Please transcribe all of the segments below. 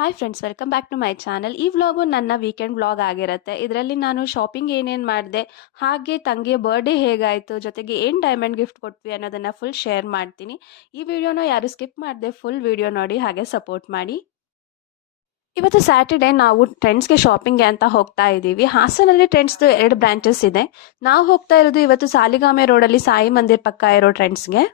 Hi friends, welcome back to my channel. ಈ vlog ನನ್ನ weekend vlog ಆಗಿರುತ್ತೆ. ಇದರಲ್ಲಿ ನಾನು ಶಾಪಿಂಗ್ ಏನೇನು ಮಾಡಿದೆ, ಹಾಗೆ ತಂಗಿಯ ಬರ್ಡೇ ಹೇಗಾಯಿತು, ಜೊತೆಗೆ ಏನು ಡೈಮಂಡ್ ಗಿಫ್ಟ್ ಕೊಟ್ವಿ ಅನ್ನೋದನ್ನು ಫುಲ್ ಶೇರ್ ಮಾಡ್ತೀನಿ. ಈ ವಿಡಿಯೋನ ಯಾರು ಸ್ಕಿಪ್ ಮಾಡದೆ ಫುಲ್ ವಿಡಿಯೋ ನೋಡಿ ಹಾಗೆ ಸಪೋರ್ಟ್ ಮಾಡಿ. ಇವತ್ತು ಸ್ಯಾಟರ್ಡೆ ನಾವು ಟ್ರೆಂಡ್ಸ್ಗೆ ಶಾಪಿಂಗ್ಗೆ ಅಂತ ಹೋಗ್ತಾ ಇದ್ದೀವಿ. ಹಾಸನಲ್ಲಿ ಟ್ರೆಂಡ್ಸ್ದು 2 ಬ್ರಾಂಚಸ್ ಇದೆ. ನಾವು ಹೋಗ್ತಾ ಇರೋದು ಇವತ್ತು ಸಾಲಿಗಾಮೆ ರೋಡಲ್ಲಿ ಸಾಯಿ ಮಂದಿರ್ ಪಕ್ಕ ಇರೋ ಟ್ರೆಂಡ್ಸ್ಗೆ.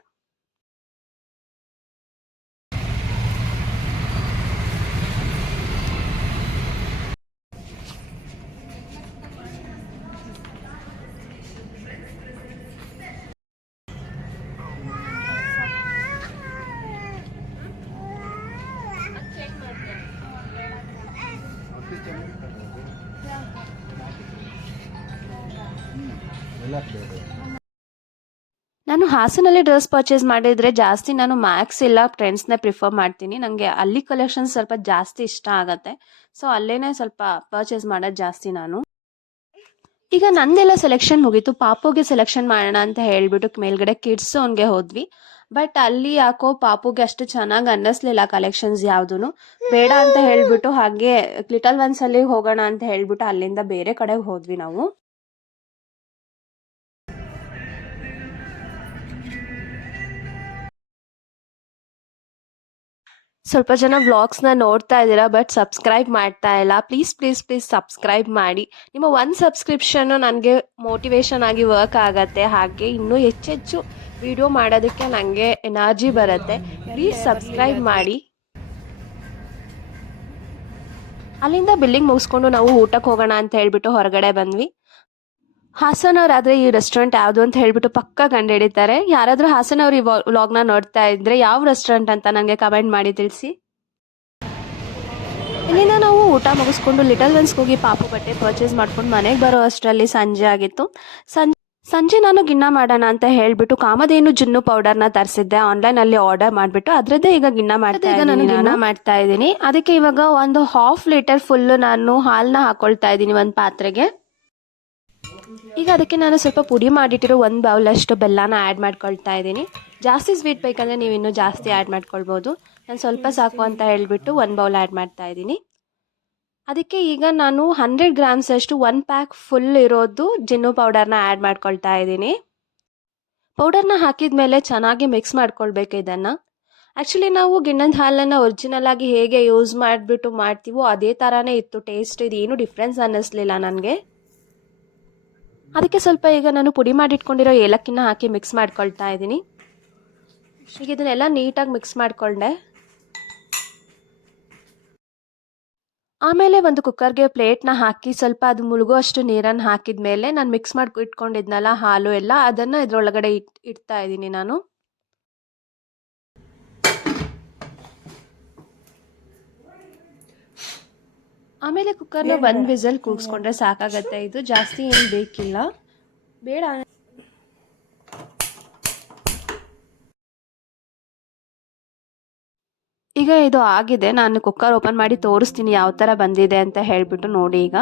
ನಾನು ಹಾಸನಲ್ಲಿ ಡ್ರೆಸ್ ಪರ್ಚೇಸ್ ಮಾಡಿದ್ರೆ ಜಾಸ್ತಿ ನಾನು ಮ್ಯಾಕ್ಸ್ ಇಲ್ಲ ಟ್ರೆಂಡ್ಸ್ನ ಪ್ರಿಫರ್ ಮಾಡ್ತೀನಿ. ನನಗೆ ಅಲ್ಲಿ ಕಲೆಕ್ಷನ್ ಸ್ವಲ್ಪ ಜಾಸ್ತಿ ಇಷ್ಟ ಆಗತ್ತೆ. ಸೊ ಅಲ್ಲೇನೆ ಸ್ವಲ್ಪ ಪರ್ಚೇಸ್ ಮಾಡೋದು ಜಾಸ್ತಿ ನಾನು. ಈಗ ನಂದೆಲ್ಲ ಸೆಲೆಕ್ಷನ್ ಮುಗೀತು. ಪಾಪುಗೆ ಸೆಲೆಕ್ಷನ್ ಮಾಡೋಣ ಅಂತ ಹೇಳ್ಬಿಟ್ಟು ಮೇಲ್ಗಡೆ ಕಿಡ್ಸ್ ಓನ್ಗೆ ಹೋದ್ವಿ. ಬಟ್ ಅಲ್ಲಿ ಯಾಕೋ ಪಾಪುಗೆ ಅಷ್ಟು ಚೆನ್ನಾಗಿ ಅನ್ನಿಸ್ಲಿಲ್ಲ ಕಲೆಕ್ಷನ್ಸ್ ಯಾವುದೂ. ಬೇಡ ಅಂತ ಹೇಳ್ಬಿಟ್ಟು ಹಾಗೆ ಲಿಟಲ್ ಒನ್ಸ್ ಅಲ್ಲಿ ಹೋಗೋಣ ಅಂತ ಹೇಳ್ಬಿಟ್ಟು ಅಲ್ಲಿಂದ ಬೇರೆ ಕಡೆಗೆ ಹೋದ್ವಿ ನಾವು. ಸ್ವಲ್ಪ ಜನ ವ್ಲಾಗ್ಸ್ನ ನೋಡ್ತಾ ಇದ್ದೀರಾ, ಬಟ್ ಸಬ್ಸ್ಕ್ರೈಬ್ ಮಾಡ್ತಾ ಇಲ್ಲ. ಪ್ಲೀಸ್ ಪ್ಲೀಸ್ ಪ್ಲೀಸ್ ಸಬ್ಸ್ಕ್ರೈಬ್ ಮಾಡಿ. ನಿಮ್ಮ ಒಂದು ಸಬ್ಸ್ಕ್ರಿಪ್ಷನ್ನು ನನಗೆ ಮೋಟಿವೇಶನ್ ಆಗಿ ವರ್ಕ್ ಆಗುತ್ತೆ. ಹಾಗೆ ಇನ್ನೂ ಹೆಚ್ಚೆಚ್ಚು ವಿಡಿಯೋ ಮಾಡೋದಕ್ಕೆ ನನಗೆ ಎನರ್ಜಿ ಬರುತ್ತೆ. ಪ್ಲೀಸ್ ಸಬ್ಸ್ಕ್ರೈಬ್ ಮಾಡಿ. ಅಲ್ಲಿಂದ ಬಿಲ್ಲಿಂಗ್ ಮುಗಿಸ್ಕೊಂಡು ನಾವು ಊಟಕ್ಕೆ ಹೋಗೋಣ ಅಂತ ಹೇಳ್ಬಿಟ್ಟು ಹೊರಗಡೆ ಬಂದ್ವಿ. ಹಾಸನವ್ರಾದರೆ ಈ ರೆಸ್ಟೋರೆಂಟ್ ಯಾವುದು ಅಂತ ಹೇಳ್ಬಿಟ್ಟು ಪಕ್ಕ ಕಂಡುಹಿಡಿತಾರೆ. ಯಾರಾದರೂ ಹಾಸನವ್ರು ಈ ವ್ಲಾಗ್ನ ನೋಡ್ತಾ ಇದ್ರೆ ಯಾವ ರೆಸ್ಟೋರೆಂಟ್ ಅಂತ ನನಗೆ ಕಮೆಂಟ್ ಮಾಡಿ ತಿಳಿಸಿ. ಇಲ್ಲಿಂದ ನಾವು ಊಟ ಮುಗಿಸ್ಕೊಂಡು ಲಿಟಲ್ ಒನ್ಸ್ಗೆ ಹೋಗಿ ಪಾಪು ಬಟ್ಟೆ ಪರ್ಚೇಸ್ ಮಾಡ್ಕೊಂಡು ಮನೆಗೆ ಬರೋ ಅಷ್ಟರಲ್ಲಿ ಸಂಜೆ ಆಗಿತ್ತು. ಸಂಜೆ ನಾನು ಗಿನ್ನ ಮಾಡೋಣ ಅಂತ ಹೇಳ್ಬಿಟ್ಟು ಕಾಮಧೇನು ಜುನ್ನು ಪೌಡರ್ನ ತರಿಸಿದ್ದೆ ಆನ್ಲೈನಲ್ಲಿ ಆರ್ಡರ್ ಮಾಡಿಬಿಟ್ಟು. ಅದರದ್ದೇ ಈಗ ಗಿನ್ನ ಮಾಡ್ತಾ ಇದ್ದೀನಿ. ಅದಕ್ಕೆ ಇವಾಗ ಒಂದು 1/2 ಲೀಟರ್ ಫುಲ್ಲು ನಾನು ಹಾಲನ್ನ ಹಾಕೊಳ್ತಾ ಇದ್ದೀನಿ ಒಂದು ಪಾತ್ರೆಗೆ. ಈಗ ಅದಕ್ಕೆ ನಾನು ಸ್ವಲ್ಪ ಪುಡಿ ಮಾಡಿಟ್ಟಿರೋ 1 ಬೌಲಷ್ಟು ಬೆಲ್ಲನ ಆ್ಯಡ್ ಮಾಡ್ಕೊಳ್ತಾ ಇದ್ದೀನಿ. ಜಾಸ್ತಿ ಸ್ವೀಟ್ ಬೇಕಂದರೆ ನೀವು ಇನ್ನೂ ಜಾಸ್ತಿ ಆ್ಯಡ್ ಮಾಡ್ಕೊಳ್ಬೋದು. ನಾನು ಸ್ವಲ್ಪ ಸಾಕು ಅಂತ ಹೇಳಿಬಿಟ್ಟು 1 ಬೌಲ್ ಆ್ಯಡ್ ಮಾಡ್ತಾ ಇದ್ದೀನಿ. ಅದಕ್ಕೆ ಈಗ ನಾನು 100 ಗ್ರಾಮ್ಸ್ ಅಷ್ಟು 1 ಪ್ಯಾಕ್ ಫುಲ್ ಇರೋದು ಜಿನ್ನು ಪೌಡರ್ನ ಆ್ಯಡ್ ಮಾಡ್ಕೊಳ್ತಾ ಇದ್ದೀನಿ. ಪೌಡರ್ನ ಹಾಕಿದ ಮೇಲೆ ಚೆನ್ನಾಗಿ ಮಿಕ್ಸ್ ಮಾಡ್ಕೊಳ್ಬೇಕು ಇದನ್ನು. ಆ್ಯಕ್ಚುಲಿ ನಾವು ಗಿಣ್ಣದ ಹಾಲನ್ನು ಒರಿಜಿನಲ್ ಆಗಿ ಹೇಗೆ ಯೂಸ್ ಮಾಡಿಬಿಟ್ಟು ಮಾಡ್ತೀವೋ ಅದೇ ಥರನೇ ಇತ್ತು ಟೇಸ್ಟ್. ಇದೇನು ಡಿಫ್ರೆನ್ಸ್ ಅನ್ನಿಸ್ಲಿಲ್ಲ ನನಗೆ. ಅದಕ್ಕೆ ಸ್ವಲ್ಪ ಈಗ ನಾನು ಪುಡಿ ಮಾಡಿಟ್ಕೊಂಡಿರೋ ಏಲಕ್ಕಿನ ಹಾಕಿ ಮಿಕ್ಸ್ ಮಾಡ್ಕೊಳ್ತಾ ಇದ್ದೀನಿ. ಈಗ ಇದನ್ನೆಲ್ಲ ನೀಟಾಗಿ ಮಿಕ್ಸ್ ಮಾಡಿಕೊಂಡೆ. ಆಮೇಲೆ ಒಂದು ಕುಕ್ಕರ್ಗೆ ಪ್ಲೇಟ್ನ ಹಾಕಿ ಸ್ವಲ್ಪ ಅದು ಮುಳುಗುವಷ್ಟು ನೀರನ್ನು ಹಾಕಿದ ಮೇಲೆ ನಾನು ಮಿಕ್ಸ್ ಮಾಡಿ ಇಟ್ಕೊಂಡಿದ್ನಲ್ಲ ಹಾಲು ಎಲ್ಲ, ಅದನ್ನು ಇದರೊಳಗಡೆ ಇಡ್ತಾ ಇದ್ದೀನಿ ನಾನು. ಆಮೇಲೆ ಕುಕ್ಕರ್ನ 1 ವಿಸಲ್ ಕೂಗಿಸ್ಕೊಂಡ್ರೆ ಸಾಕಾಗತ್ತೆ. ಇದು ಜಾಸ್ತಿ ಏನು ಬೇಕಿಲ್ಲ. ಬೇಡ ಈಗ ಇದು ಆಗಿದೆ. ನಾನು ಕುಕ್ಕರ್ ಓಪನ್ ಮಾಡಿ ತೋರಿಸ್ತೀನಿ ಯಾವ ಥರ ಬಂದಿದೆ ಅಂತ ಹೇಳ್ಬಿಟ್ಟು ನೋಡಿ. ಈಗ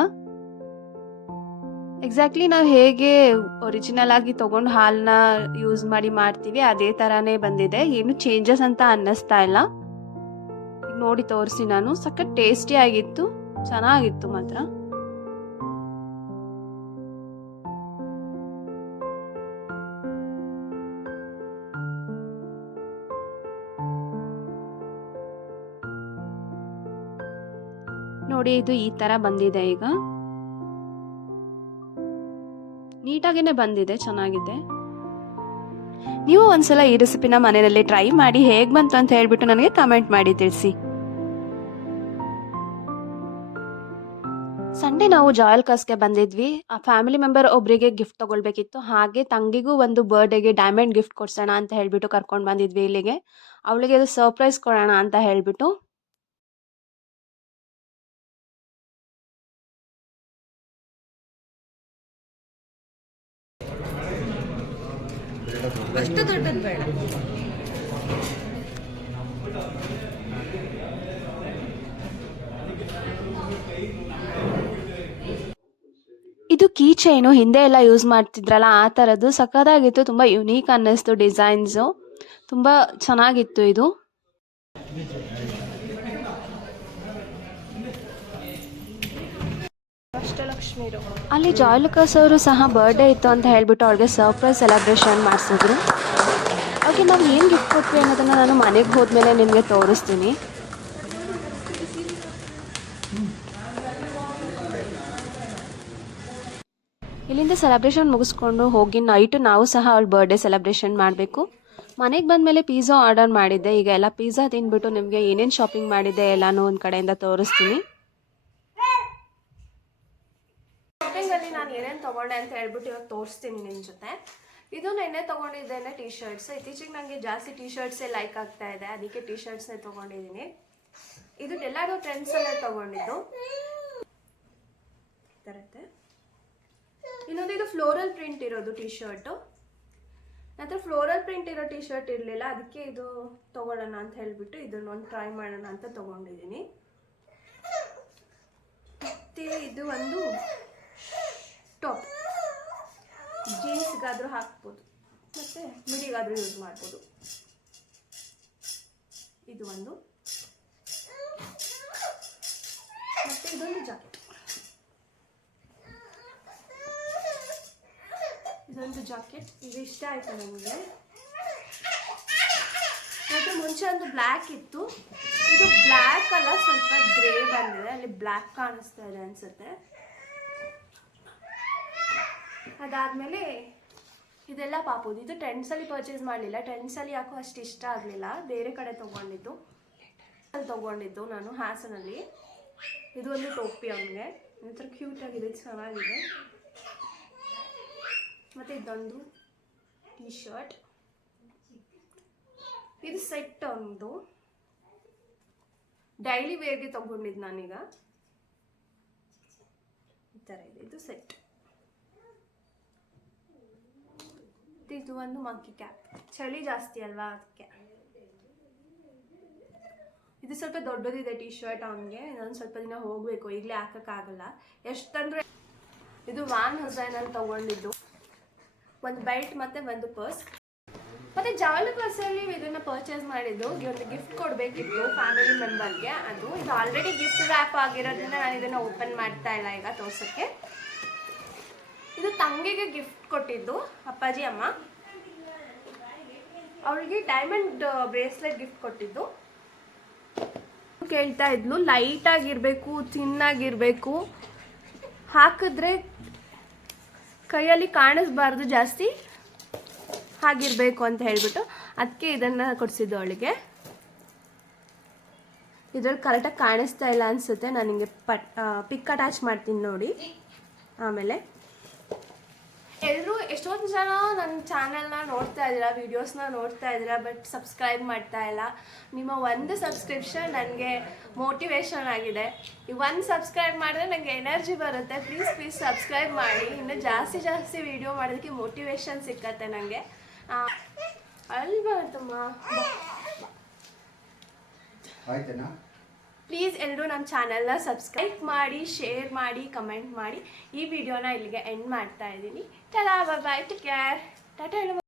ಎಕ್ಸಾಕ್ಟ್ಲಿ ನಾವು ಹೇಗೆ ಒರಿಜಿನಲ್ ಆಗಿ ತೊಗೊಂಡು ಹಾಲನ್ನ ಯೂಸ್ ಮಾಡಿ ಮಾಡ್ತೀವಿ ಅದೇ ಥರನೇ ಬಂದಿದೆ. ಏನು ಚೇಂಜಸ್ ಅಂತ ಅನ್ನಿಸ್ತಾ ಇಲ್ಲ. ಈಗ ನೋಡಿ ತೋರಿಸಿ ನಾನು. ಸಖತ್ ಟೇಸ್ಟಿ ಆಗಿತ್ತು, ಚೆನ್ನಾಗಿತ್ತು ಮಾತ್ರ. ನೋಡಿ ಇದು ಈ ತರ ಬಂದಿದೆ. ಈಗ ನೀಟಾಗೇನೆ ಬಂದಿದೆ, ಚೆನ್ನಾಗಿದೆ. ನೀವು ಒಂದ್ಸಲ ಈ ರೆಸಿಪಿನ ಮನೆಯಲ್ಲಿ ಟ್ರೈ ಮಾಡಿ ಹೇಗೆ ಬಂತು ಅಂತ ಹೇಳ್ಬಿಟ್ಟು ನನಗೆ ಕಮೆಂಟ್ ಮಾಡಿ ತಿಳಿಸಿ. ಸಂಡೇ ನಾವು ಜಾಯಲ್ಕಾಸ್ಗೆ ಬಂದಿದ್ವಿ. ಆ ಫ್ಯಾಮಿಲಿ ಮೆಂಬರ್ ಒಬ್ಬರಿಗೆ ಗಿಫ್ಟ್ ತಗೊಳ್ಬೇಕಿತ್ತು. ಹಾಗೆ ತಂಗಿಗೂ ಒಂದು ಬರ್ಡೇಗೆ ಡೈಮಂಡ್ ಗಿಫ್ಟ್ ಕೊಡ್ಸೋಣ ಅಂತ ಹೇಳ್ಬಿಟ್ಟು ಕರ್ಕೊಂಡು ಬಂದಿದ್ವಿ ಇಲ್ಲಿಗೆ. ಅವಳಿಗೆ ಅದು ಸರ್ಪ್ರೈಸ್ ಕೊಡೋಣ ಅಂತ ಹೇಳ್ಬಿಟ್ಟು. ಅಷ್ಟು ದೊಡ್ಡದು ಬೇಡ. ಇದು ಕೀ ಚೈನು ಹಿಂದೆ ಎಲ್ಲ ಯೂಸ್ ಮಾಡ್ತಿದ್ರಲ್ಲ ಆ ಥರದ್ದು. ಸಖತ್ತಾಗಿತ್ತು, ತುಂಬ ಯುನೀಕ್ ಅನ್ನಿಸ್ತು. ಡಿಸೈನ್ಸು ತುಂಬ ಚೆನ್ನಾಗಿತ್ತು ಇದು. ಅಲ್ಲಿ ಜಾಯ್ ಲುಕಾಸ್ ಅವರು ಸಹ ಬರ್ಡೇ ಇತ್ತು ಅಂತ ಹೇಳ್ಬಿಟ್ಟು ಅವ್ರಿಗೆ ಸರ್ಪ್ರೈಸ್ ಸೆಲೆಬ್ರೇಷನ್ ಮಾಡಿಸಿದ್ರು. ಅವ್ರಿಗೆ ನಾವು ಏನು ಗಿಫ್ಟ್ ಕೊಟ್ವಿ ಅನ್ನೋದನ್ನು ನಾನು ಮನೆಗೆ ಹೋದ್ಮೇಲೆ ನಿಮಗೆ ತೋರಿಸ್ತೀನಿ. ಇಲ್ಲಿಂದ ಸೆಲೆಬ್ರೇಷನ್ ಮುಗಿಸ್ಕೊಂಡು ಹೋಗಿ ನೈಟು ನಾವು ಸಹ ಅವಳ ಬರ್ಡೇ ಸೆಲೆಬ್ರೇಷನ್ ಮಾಡಬೇಕು. ಮನೆಗೆ ಬಂದಮೇಲೆ ಪಿಜ್ಜಾ ಆರ್ಡರ್ ಮಾಡಿದ್ದೆ. ಈಗ ಎಲ್ಲ ಪಿಜ್ಜಾ ತಿಂದ್ಬಿಟ್ಟು ನಿಮಗೆ ಏನೇನು ಶಾಪಿಂಗ್ ಮಾಡಿದ್ದೆ ಎಲ್ಲನೂ ಒಂದು ಕಡೆಯಿಂದ ತೋರಿಸ್ತೀನಿ. ಶಾಪಿಂಗಲ್ಲಿ ನಾನು ಏನೇನು ತೊಗೊಂಡೆ ಅಂತ ಹೇಳ್ಬಿಟ್ಟು ಇವಾಗ ತೋರಿಸ್ತೀನಿ ನಿಮ್ಮ ಜೊತೆ. ಇದು ನೆನ್ನೆ ತೊಗೊಂಡಿದ್ದೇನೆ ಟಿ ಶರ್ಟ್ಸ್. ಇತ್ತೀಚೆಗೆ ನನಗೆ ಜಾಸ್ತಿ ಟಿ ಶರ್ಟ್ಸೇ ಲೈಕ್ ಆಗ್ತಾ ಇದೆ, ಅದಕ್ಕೆ ಟಿ ಶರ್ಟ್ಸ್ನೇ ತೊಗೊಂಡಿದ್ದೀನಿ. ಇದು ಎಲ್ಲರೂ ಟ್ರೆಂಡ್ಸಲ್ಲೇ ತೊಗೊಂಡಿದ್ದು ಬರುತ್ತೆ. ಇನ್ನೊಂದು ಇದು ಫ್ಲೋರಲ್ ಪ್ರಿಂಟ್ ಇರೋದು ಟಿ ಶರ್ಟು. ನಂತರ ಫ್ಲೋರಲ್ ಪ್ರಿಂಟ್ ಇರೋ ಟಿ ಶರ್ಟ್ ಇರಲಿಲ್ಲ, ಅದಕ್ಕೆ ಇದು ತೊಗೊಳ್ಳೋಣ ಅಂತ ಹೇಳಿಬಿಟ್ಟು ಇದನ್ನೊಂದು ಟ್ರೈ ಮಾಡೋಣ ಅಂತ ತೊಗೊಂಡಿದ್ದೀನಿ. ಮತ್ತು ಇದು ಒಂದು ಟಾಪ್, ಜೀನ್ಸ್ಗಾದರೂ ಹಾಕ್ಬೋದು ಮತ್ತು ಮಿಡಿಗಾದರೂ ಯೂಸ್ ಮಾಡ್ಬೋದು. ಇದು ಒಂದು, ಮತ್ತು ಇದೊಂದು ಜಾಕೆಟ್. ಇದೊಂದು ಜಾಕೆಟ್, ಇದು ಇಷ್ಟ ಆಯಿತು ನನಗೆ. ಮತ್ತು ಮುಂಚೆ ಒಂದು ಬ್ಲ್ಯಾಕ್ ಇತ್ತು, ಇದು ಬ್ಲ್ಯಾಕ್ ಅಲ್ಲ, ಸ್ವಲ್ಪ ಗ್ರೇ ಬಂದಿದೆ, ಅಲ್ಲಿ ಬ್ಲ್ಯಾಕ್ ಕಾಣಿಸ್ತಾ ಇದೆ ಅನಿಸುತ್ತೆ. ಅದಾದಮೇಲೆ ಇದೆಲ್ಲ ಪಾಪುದು. ಇದು ಟ್ರೆಂಡ್ಸಲ್ಲಿ ಪರ್ಚೇಸ್ ಮಾಡಲಿಲ್ಲ, ಟ್ರೆಂಡ್ಸಲ್ಲಿ ಯಾಕೋ ಅಷ್ಟು ಇಷ್ಟ ಆಗಲಿಲ್ಲ, ಬೇರೆ ಕಡೆ ತೊಗೊಂಡಿದ್ದು. ಅಲ್ಲಿ ತೊಗೊಂಡಿದ್ದು ನಾನು ಹಾಸನಲ್ಲಿ. ಇದು ಒಂದು ಟೋಪಿ ಅವನಿಗೆ, ಒಂಥರ ಕ್ಯೂಟಾಗಿದೆ, ಚೆನ್ನಾಗಿದೆ. ಮತ್ತು ಇದೊಂದು ಟಿ ಶರ್ಟ್, ಇದು ಸೆಟ್ ಒಂದು ಡೈಲಿ ವೇರ್ಗೆ ತೊಗೊಂಡಿದ್ದು ನಾನೀಗ. ಈ ಥರ ಇದೆ, ಇದು ಸೆಟ್. ಇದು ಒಂದು ಮಂಕಿ ಕ್ಯಾಪ್, ಚಳಿ ಜಾಸ್ತಿ ಅಲ್ವಾ ಅದಕ್ಕೆ. ಇದು ಸ್ವಲ್ಪ ದೊಡ್ಡದಿದೆ ಟಿ ಶರ್ಟ್ ಅವನಿಗೆ, ಇನ್ನೊಂದು ಸ್ವಲ್ಪ ದಿನ ಹೋಗಬೇಕು, ಈಗಲೇ ಹಾಕೋಕ್ಕಾಗಲ್ಲ. ಎಷ್ಟಂದರೆ ಇದು ವ್ಯಾನ್ ಹೊಸೈನಲ್ಲಿ ತೊಗೊಂಡಿದ್ದು. ಒಂದು ಬೆಲ್ಟ್ ಮತ್ತು ಒಂದು ಪರ್ಸ್. ಮತ್ತು ಜಾವಲ್ ಪರ್ಸಲ್ಲಿ ಇದನ್ನು ಪರ್ಚೇಸ್ ಮಾಡಿದ್ದು ಒಂದು ಗಿಫ್ಟ್ ಕೊಡಬೇಕಿತ್ತು ಫ್ಯಾಮಿಲಿ ಮೆಂಬರ್ಗೆ. ಇದು ಆಲ್ರೆಡಿ ಗಿಫ್ಟ್ ರ್ಯಾಪ್ ಆಗಿರೋದ್ರಿಂದ ನಾನು ಇದನ್ನು ಓಪನ್ ಮಾಡ್ತಾ ಇಲ್ಲ ಈಗ ತೋರ್ಸೋಕ್ಕೆ. ಇದು ತಂಗಿಗೆ ಗಿಫ್ಟ್ ಕೊಟ್ಟಿದ್ದು ಅಪ್ಪಾಜಿ ಅಮ್ಮ. ಅವಳಿಗೆ ಡೈಮಂಡ್ ಬ್ರೇಸ್ಲೆಟ್ ಗಿಫ್ಟ್ ಕೊಟ್ಟಿದ್ದು. ಕೇಳ್ತಾ ಇದ್ಲು ಲೈಟಾಗಿರಬೇಕು, ತಿನ್ನಾಗಿರಬೇಕು, ಹಾಕಿದ್ರೆ ಕೈಯಲ್ಲಿ ಕಾಣಿಸ್ಬಾರ್ದು ಜಾಸ್ತಿ, ಹಾಗಿರಬೇಕು ಅಂತ ಹೇಳಿಬಿಟ್ಟು ಅದಕ್ಕೆ ಇದನ್ನು ಕೊಡಿಸಿದ್ದು ಅವಳಿಗೆ. ಇದ್ರಲ್ಲಿ ಕರೆಕ್ಟಾಗಿ ಕಾಣಿಸ್ತಾ ಇಲ್ಲ ಅನಿಸುತ್ತೆ, ನಾನು ನಿಮಗೆ ಪಿಕ್ ಅಟ್ಯಾಚ್ ಮಾಡ್ತೀನಿ ನೋಡಿ. ಆಮೇಲೆ ಎಲ್ಲರೂ ಎಷ್ಟೊಂದು ಜನ ನನ್ನ ಚಾನಲ್ನ ನೋಡ್ತಾ ಇದ್ದೀರಾ, ವೀಡಿಯೋಸ್ನ ನೋಡ್ತಾ ಇದ್ದೀರಾ, ಬಟ್ ಸಬ್ಸ್ಕ್ರೈಬ್ ಮಾಡ್ತಾ ಇಲ್ಲ. ನಿಮ್ಮ ಒಂದು ಸಬ್ಸ್ಕ್ರಿಪ್ಷನ್ ನನಗೆ ಮೋಟಿವೇಶನ್ ಆಗಿದೆ. ಈ ಒಂದು ಸಬ್ಸ್ಕ್ರೈಬ್ ಮಾಡಿದ್ರೆ ನನಗೆ ಎನರ್ಜಿ ಬರುತ್ತೆ. ಪ್ಲೀಸ್ ಸಬ್ಸ್ಕ್ರೈಬ್ ಮಾಡಿ, ಇನ್ನು ಜಾಸ್ತಿ ವೀಡಿಯೋ ಮಾಡೋದಕ್ಕೆ ಮೋಟಿವೇಶನ್ ಸಿಕ್ಕತ್ತೆ ನನಗೆ. ಅಲ್ಲಿ ಬರುತ್ತಮ್ಮ, ಆಯ್ತೇನಾ? ಪ್ಲೀಸ್ ಎಲ್ಲರೂ ನಮ್ಮ ಚಾನಲ್ನ ಸಬ್ಸ್ಕ್ರೈಬ್ ಮಾಡಿ, ಶೇರ್ ಮಾಡಿ, ಕಮೆಂಟ್ ಮಾಡಿ. ಈ ವಿಡಿಯೋನ ಇಲ್ಲಿಗೆ ಎಂಡ್ ಮಾಡ್ತಾ ಇದ್ದೀನಿ. ಟಾಟಾ, ಬಾಯ್, ಟೇಕ್ ಕೇರ್, ಟಾಟಾ.